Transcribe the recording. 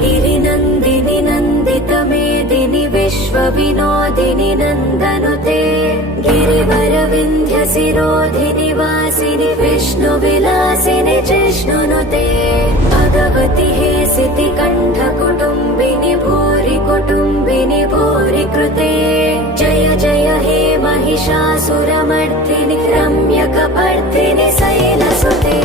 गिरिनन्दिनि नन्दितमेदिनि विश्वविनोदिनि नन्दनुते गिरिवरविन्ध्यशिरोधिनि वासिनि विष्णुविलासिनि जिष्णुनुते भगवति हेसिति कण्ठकुटुम्बिनि भूरि कुटुम्बिनि भूरि कृते जय जय हे महिषासुरमर्दिनि रम्यकपर्दिनि शैलसुते।